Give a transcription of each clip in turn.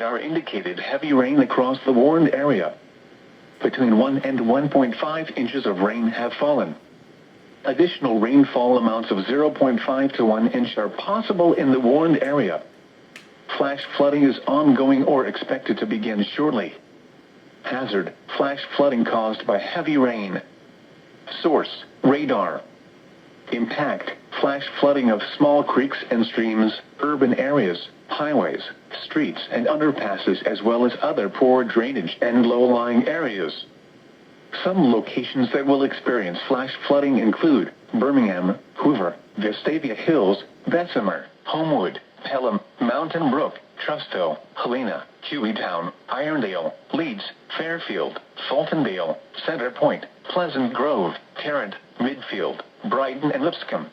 radar indicated heavy rain across the warned area. Between 1 and 1.5 inches of rain have fallen. Additional rainfall amounts of 0.5 to 1 inch are possible in the warned area. Flash flooding is ongoing or expected to begin shortly. Hazard: flash flooding caused by heavy rain. Source: radar. Impact: flash flooding of small creeks and streams, urban areas, highways, streets and underpasses, as well as other poor drainage and low-lying areas. Some locations that will experience flash flooding include Birmingham, Hoover, Vestavia Hills, Bessemer, Homewood, Pelham, Mountain Brook, Trusto, Helena, Hueytown, Irondale, Leeds, Fairfield, Fultondale, Center Point, Pleasant Grove, Tarrant, Midfield, Brighton and Lipscomb.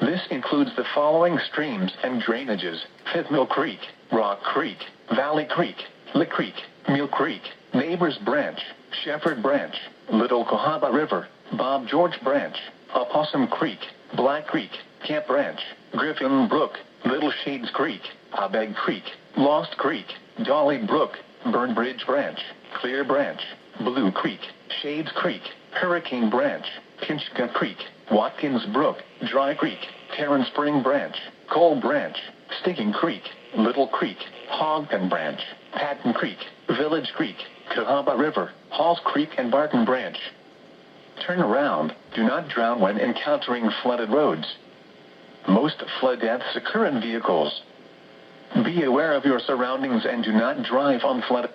This includes the following streams and drainages: Fifth Mill Creek, Rock Creek, Valley Creek, Lick Creek, Mill Creek, Neighbors Branch, Shepherd Branch, Little Cahaba River, Bob George Branch, Opossum Creek, Black Creek, Camp Branch, Griffin Brook, Little Shades Creek, Abeg Creek, Lost Creek, Dolly Brook, Burnbridge Branch, Clear Branch, Blue Creek, Shades Creek, Hurricane Branch, Kinchka Creek, Watkins Brook, Dry Creek, Tarrant Spring Branch, Cole Branch, Stinking Creek, Little Creek, Hogpen Branch, Patton Creek, Village Creek, Cahaba River, Halls Creek and Barton Branch. Turn around. Do not drown when encountering flooded roads. Most flood deaths occur in vehicles. Be aware of your surroundings and do not drive on flooded.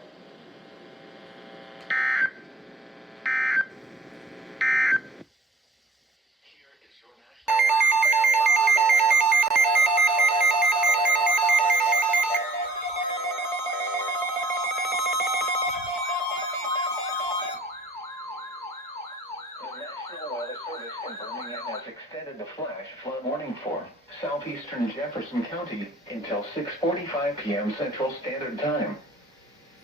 In Birmingham has extended the flash flood warning for southeastern Jefferson County until 6:45 p.m. Central Standard Time.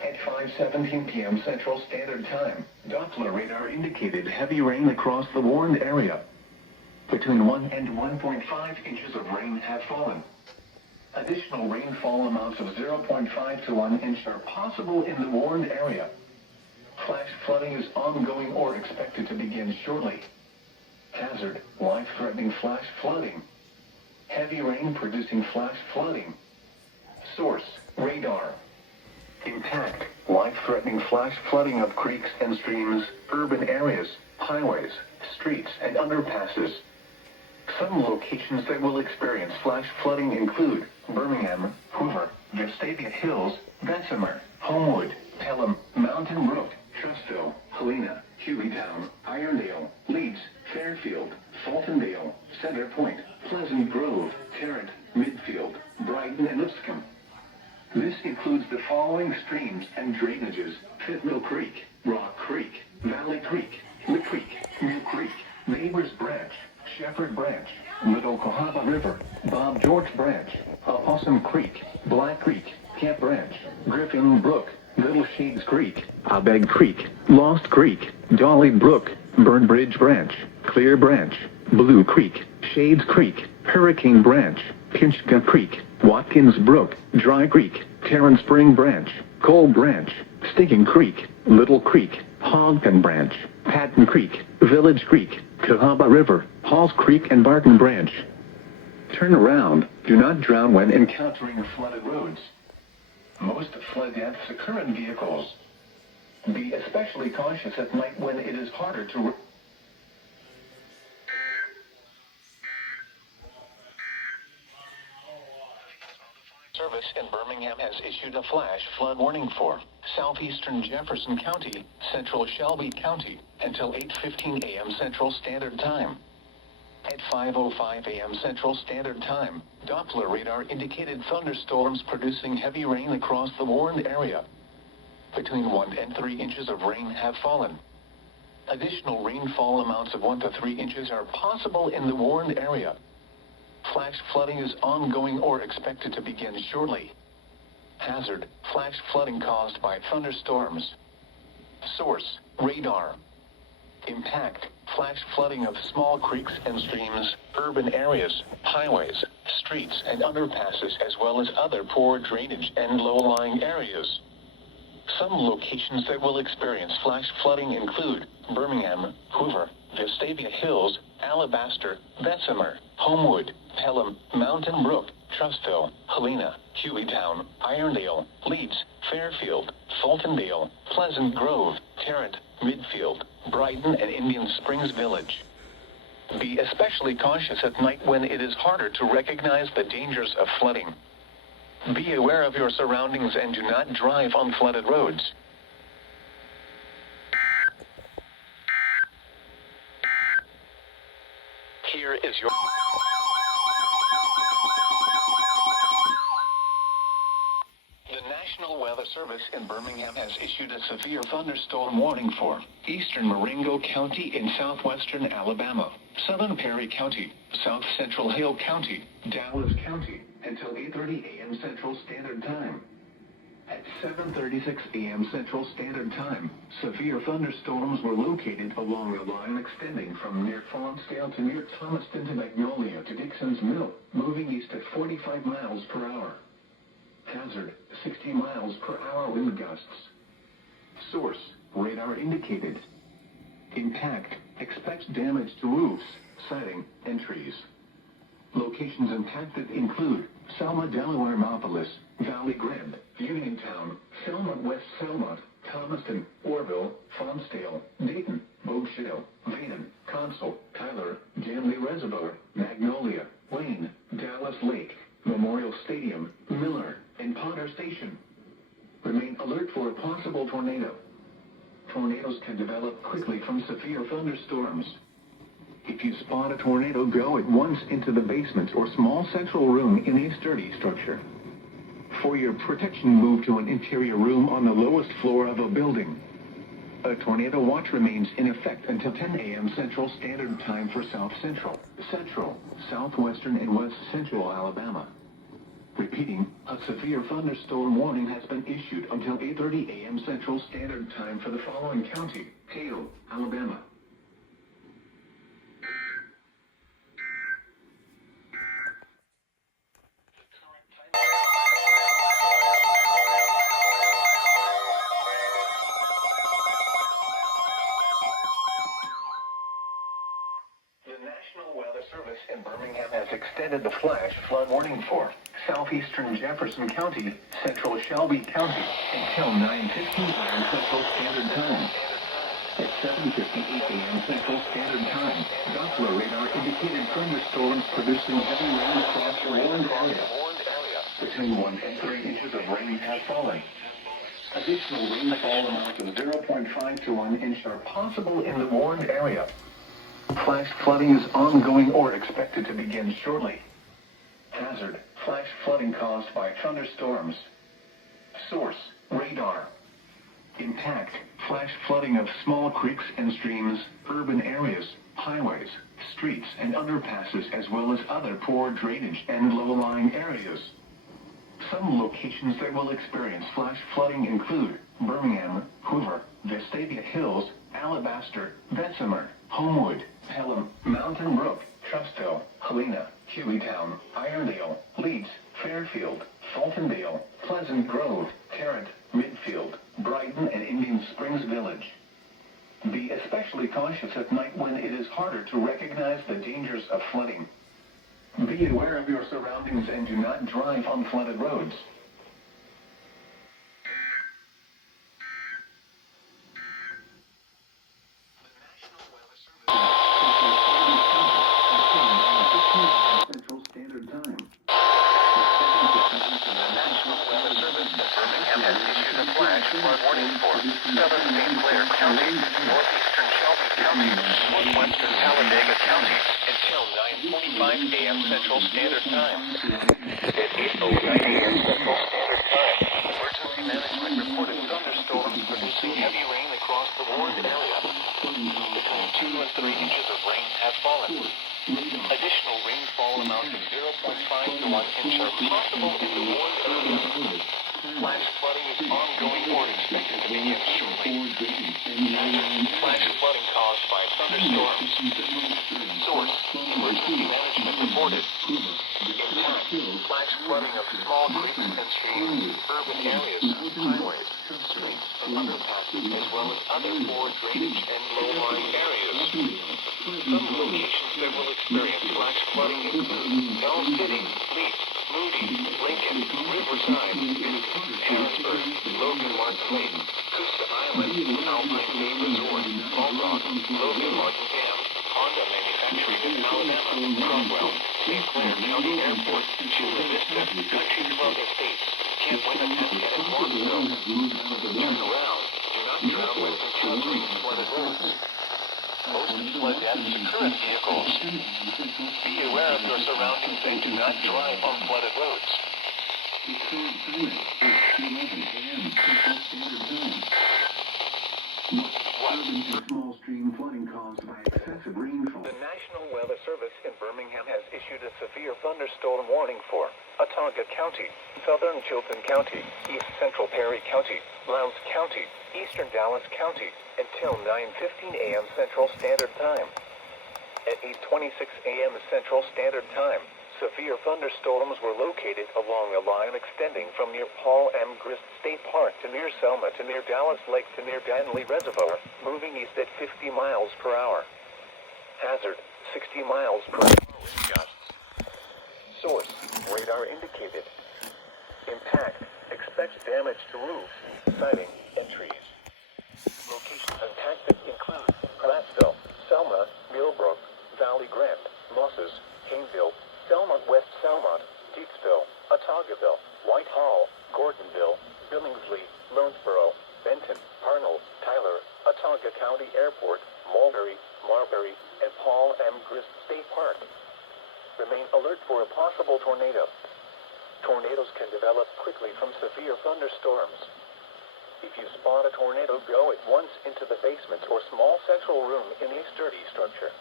At 5:17 p.m. Central Standard Time, Doppler radar indicated heavy rain across the warned area. Between 1 and 1.5 inches of rain have fallen. Additional rainfall amounts of 0.5 to 1 inch are possible in the warned area. Flash flooding is ongoing or expected to begin shortly. Hazard: life-threatening flash flooding. Heavy rain producing flash flooding. Source: radar. Impact: life-threatening flash flooding of creeks and streams, urban areas, highways, streets and underpasses. Some locations that will experience flash flooding include Birmingham, Hoover, Vestavia Hills, Bessemer, Homewood, Pelham, Mountain Brook, Trusto, Helena, Hueytown, Irondale, Leeds, Fairfield, Fultondale, Center Point, Pleasant Grove, Tarrant, Midfield, Brighton and Lipscomb. This includes the following streams and drainages: Fifth Mill Creek, Rock Creek, Valley Creek, Lick Creek, Mill Creek, Neighbors Branch, Shepherd Branch, Little Cahaba River, Bob George Branch, Opossum Creek, Black Creek, Camp Branch, Griffin Brook, Little Shades Creek, Abeg Creek, Lost Creek, Dolly Brook, Burnbridge Branch, Clear Branch, Blue Creek, Shades Creek, Hurricane Branch, Kinchka Creek, Watkins Brook, Dry Creek, Tarrant Spring Branch, Cole Branch, Stinking Creek, Little Creek, Hogpen Branch, Patton Creek, Village Creek, Cahaba River, Halls Creek and Barton Branch. Turn around. Do not drown when encountering flooded roads. Most flood deaths occur in vehicles. Be especially cautious at night when it is harder to... Service in Birmingham has issued a flash flood warning for southeastern Jefferson County, central Shelby County, until 8:15 a.m. Central Standard Time. At 5:05 a.m. Central Standard Time, Doppler radar indicated thunderstorms producing heavy rain across the warned area. Between 1 and 3 inches of rain have fallen. Additional rainfall amounts of 1 to 3 inches are possible in the warned area. Flash flooding is ongoing or expected to begin shortly. Hazard: flash flooding caused by thunderstorms. Source: radar. Impact: flash flooding of small creeks and streams, urban areas, highways, streets and underpasses, as well as other poor drainage and low-lying areas. Some locations that will experience flash flooding include Birmingham, Hoover, Vestavia Hills, Alabaster, Bessemer, Homewood, Pelham, Mountain Brook, Trustville, Helena, Hueytown, Irondale, Leeds, Fairfield, Fultondale, Pleasant Grove, Tarrant, Midfield, Brighton, and Indian Springs Village. Be especially cautious at night when it is harder to recognize the dangers of flooding. Be aware of your surroundings and do not drive on flooded roads. Here is your... The National Weather Service in Birmingham has issued a severe thunderstorm warning for eastern Marengo County in southwestern Alabama, southern Perry County, south central Hale County, Dallas County, until 8:30 a.m. Central Standard Time. At 7:36 a.m. Central Standard Time, severe thunderstorms were located along a line extending from near Fonsdale to near Thomaston to Magnolia to Dixon's Mill, moving east at 45 miles per hour. Hazard, 60 miles per hour wind gusts. Source, radar indicated. Impact, expect damage to roofs, siding, and trees. Locations impacted include Selma, Delaware, Mopolis, Valley Grande, Uniontown, Selma, West Selma, Thomaston, Orville, Fonsdale, Dayton, Bogue-Shale, Vanon, Consul, Tyler, Janley Reservoir, Magnolia, Wayne, Dallas Lake, Memorial Stadium, Miller, and Potter Station. Remain alert for a possible tornado. Tornadoes can develop quickly from severe thunderstorms. If you spot a tornado, go at once into the basement or small central room in a sturdy structure. For your protection, move to an interior room on the lowest floor of a building. A tornado watch remains in effect until 10 a.m. Central Standard Time for South Central, Central, Southwestern, and West Central Alabama. Repeating, a severe thunderstorm warning has been issued until 8:30 a.m. Central Standard Time for the following county: Hale, Alabama. The National Weather Service in Birmingham has extended the flash flood warning for southeastern Jefferson County, central Shelby County, until 9:15 a.m. Central Standard Time. At 7:58 a.m. Central Standard Time, Doppler radar indicated thunderstorms producing heavy rain across the warned area. Between 1 and 3 inches of rain have fallen. Additional rainfall amounts of 0.5 to 1 inch are possible in the warned area. Flash flooding is ongoing or expected to begin shortly. Hazard, flash flooding caused by thunderstorms. Source, radar. Impact, flash flooding of small creeks and streams, urban areas, highways, streets, and underpasses, as well as other poor drainage and low-lying areas. Some locations that will experience flash flooding include Birmingham, Hoover, Vestavia Hills, Alabaster, Bessemer, Homewood, Pelham, Mountain Brook, Trustville, Helena, Hueytown, Irondale, Leeds, Fairfield, Fultondale, Pleasant Grove, Tarrant, Midfield, Brighton, and Indian Springs Village. Be especially cautious at night when it is harder to recognize the dangers of flooding. Be aware of your surroundings and do not drive on flooded roads. Central Standard Time. The National Weather Service in Birmingham has issued a flash flood warning for southern St. Clair County, northeastern Shelby County, northwestern Talladega County until 9:45 a.m. Central Standard Time. At 8:09 a.m. Central Standard Time, emergency management reported thunderstorms producing heavy rain across the warned area. Between 2 and 3 inches of rain have fallen. Additional rainfall amounts of 0.5 to 1 inch are possible in the warned area. Flash flooding is ongoing or expected Flash flooding caused by thunderstorms. Source, emergency management reported. Impact, flash flooding of small creeks and streams, urban areas, highways, streets, and underpasses, as well as other poor drainage and low-lying areas. Some locations that will experience flash flooding include Bell City, Leaf, Moody, Lincoln, Riverside, Harrisburg, Logan Martin Lake, Coosa Island, Alpine Bay Resort, Bulldog, Logan Martin Dam, Honda Manufacturing in Alabama, Cromwell, St. Clair County Airport, Chula Vista, Country Club Estates, Camp Winnebago, and Morrisville. Turn around. Do not travel with encountering flooded roads. Most flood damage current vehicles. Be aware of your surroundings and do not drive on flooded roads. Small stream flooding caused by excessive rainfall. The National Weather Service in Birmingham has issued a severe thunderstorm warning for Autauga County, Southern Chilton County, East Central Perry County, Lowndes County, Eastern Dallas County, until 9:15 a.m. Central Standard Time. At 8:26 a.m. Central Standard Time, severe thunderstorms were located along a line extending from near Paul M. Grist State Park to near Selma to near Dallas Lake to near Danley Reservoir, moving east at 50 miles per hour. Hazard, 60 miles per hour wind gusts. Source, radar indicated. Impact, expects damage to roofs, siding, and trees. Locations and tactics include Platteville, Selma, Millbrook, Valley Grant, Mosses, Hayneville, Selma West Selmont, Deepsville, Autaugaville, Whitehall, Gordonville, Billingsley, Lonesboro, Benton, Harnell, Tyler, Autauga County Airport, Mulberry, Marbury, and Paul M. Grist State Park. Remain alert for a possible tornado. Tornadoes can develop quickly from severe thunderstorms. If you spot a tornado, go at once into the basement or small central room in a sturdy structure.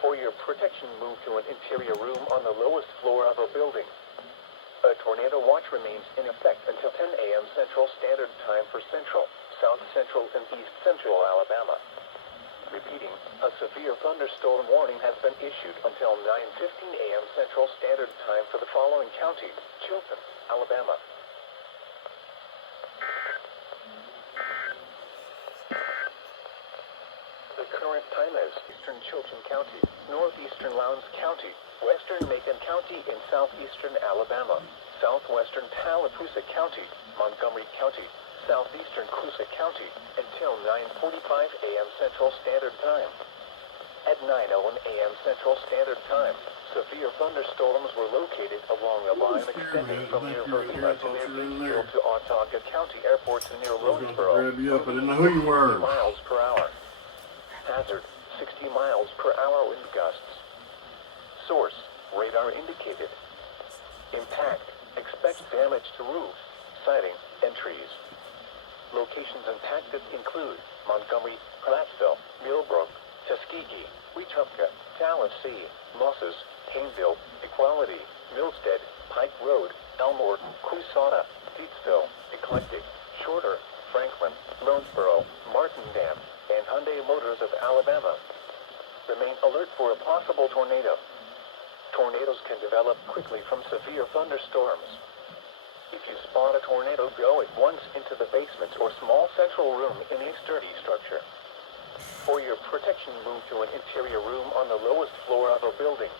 For your protection, move to an interior room on the lowest floor of a building. A tornado watch remains in effect until 10 a.m. Central Standard Time for Central, South Central, and East Central Alabama. Repeating, a severe thunderstorm warning has been issued until 9:15 a.m. Central Standard Time for the following county: Chilton, Alabama. The current time is Eastern Chilton County, Northeastern Lowndes County, Western Macon County in southeastern Alabama, Southwestern Tallapoosa County, Montgomery County, Southeastern Coosa County, until 9:45 a.m. Central Standard Time. At 9:01 a.m. Central Standard Time, severe thunderstorms were located along a line extending from near Ursula to near Batesville to Autauga County Airport to near Lonesboro, 50 miles per hour. Hazard, 60 miles per hour wind gusts. Source, radar indicated. Impact, expects damage to roofs, siding, and trees. Locations and tactics include Montgomery, Platteville, Millbrook, Tuskegee, Wetumpka, Tallahassee, Mosses, Hayneville, Equality, Milstead, Pike Road, Elmore, Coushatta, Deepsville, Eclectic, Shorter, Franklin, Lonesboro, Martindale, and Hyundai Motors of Alabama. Remain alert for a possible tornado. Tornadoes can develop quickly from severe thunderstorms. If you spot a tornado, go at once into the basement or small central room in a sturdy structure. For your protection, move to an interior room on the lowest floor of a building.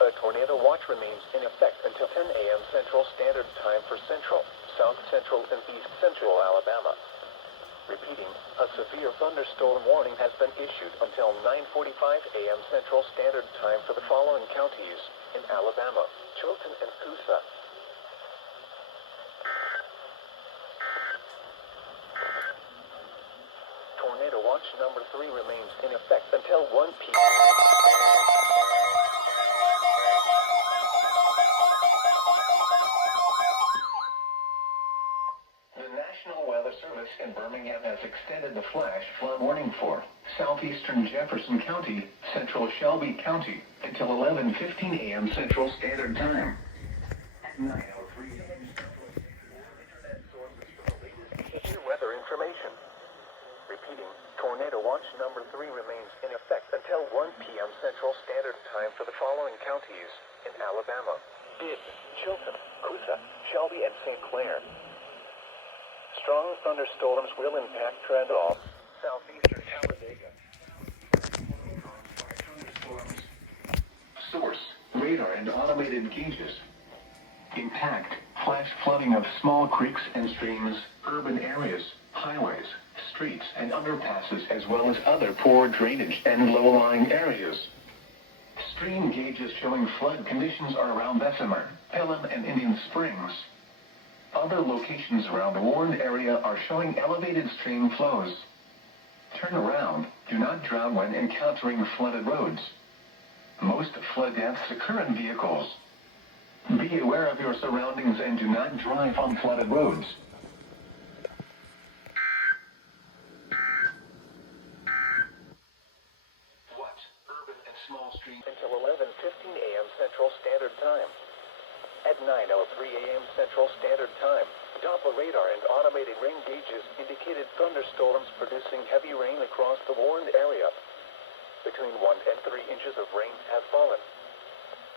A tornado watch remains in effect until 10 a.m. Central Standard Time for Central, South Central, and East Central Alabama. Repeating, a severe thunderstorm warning has been issued until 9:45 a.m. Central Standard Time for the following counties in Alabama: Chilton and Coosa. Tornado watch number 3 remains in effect until 1 p.m. Service in Birmingham has extended the flash flood warning for southeastern Jefferson County, central Shelby County, until 11:15 a.m. Central Standard Time. At 9:03 a.m. Internet sources for the latest weather time for the following counties in Alabama: Bibb, Chilton, Coosa, Shelby, and St. Clair. Strong thunderstorms will impact trend off southeastern Talladega. Thunderstorms. Source: radar and automated gauges. Impact: flash flooding of small creeks and streams, urban areas, highways, streets, and underpasses, as well as other poor drainage and low-lying areas. Stream gauges showing flood conditions are around Bessemer, Pelham, and Indian Springs. Other locations around the warned area are showing elevated stream flows. Turn around. Do not drown when encountering flooded roads. Most flood deaths occur in vehicles. Be aware of your surroundings and do not drive on flooded roads. Watch urban and small streams until 11:15 a.m. Central Standard Time. At 9:03 a.m. Central Standard Time, Doppler radar and automated rain gauges indicated thunderstorms producing heavy rain across the warned area. Between 1 and 3 inches of rain have fallen.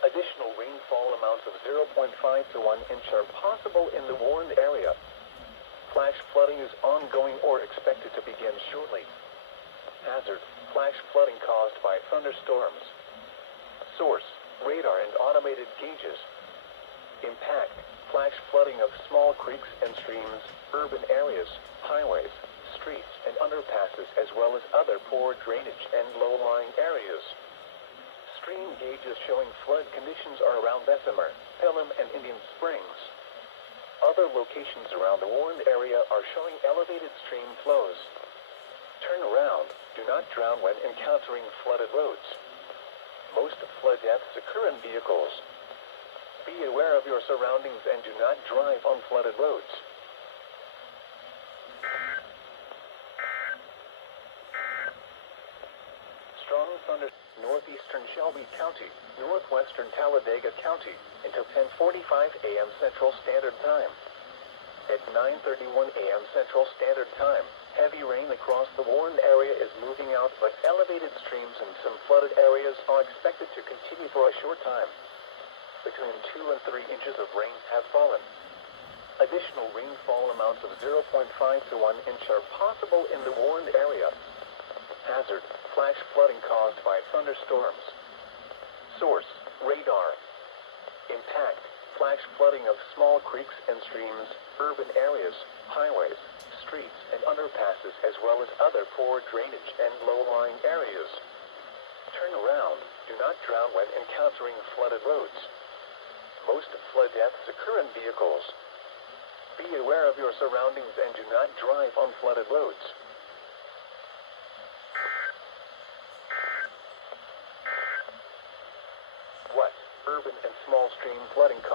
Additional rainfall amounts of 0.5 to 1 inch are possible in the warned area. Flash flooding is ongoing or expected to begin shortly. Hazard: flash flooding caused by thunderstorms. Source: radar and automated gauges. Impact: flash flooding of small creeks and streams, urban areas, highways, streets, and underpasses, as well as other poor drainage and low-lying areas. Stream gauges showing flood conditions are around Bessemer, Pelham, and Indian Springs. Other locations around the warned area are showing elevated stream flows. Turn around. Do not drown when encountering flooded roads. Most flood deaths occur in vehicles. Be aware of your surroundings and do not drive on flooded roads. Strong thunder. Northeastern Shelby County, northwestern Talladega County, until 10:45 a.m. Central Standard Time. At 9:31 a.m. Central Standard Time, heavy rain across the warned area is moving out, but elevated streams and some flooded areas are expected to continue for a short time. Between 2 and 3 inches of rain have fallen. Additional rainfall amounts of 0.5 to 1 inch are possible in the warned area. Hazard: flash flooding caused by thunderstorms. Source: radar. Impact: flash flooding of small creeks and streams, urban areas, highways, streets, and underpasses, as well as other poor drainage and low-lying areas. Turn around. Do not drown when encountering flooded roads. Most flood deaths occur in vehicles. Be aware of your surroundings and do not drive on flooded roads. What urban and small stream flooding causes?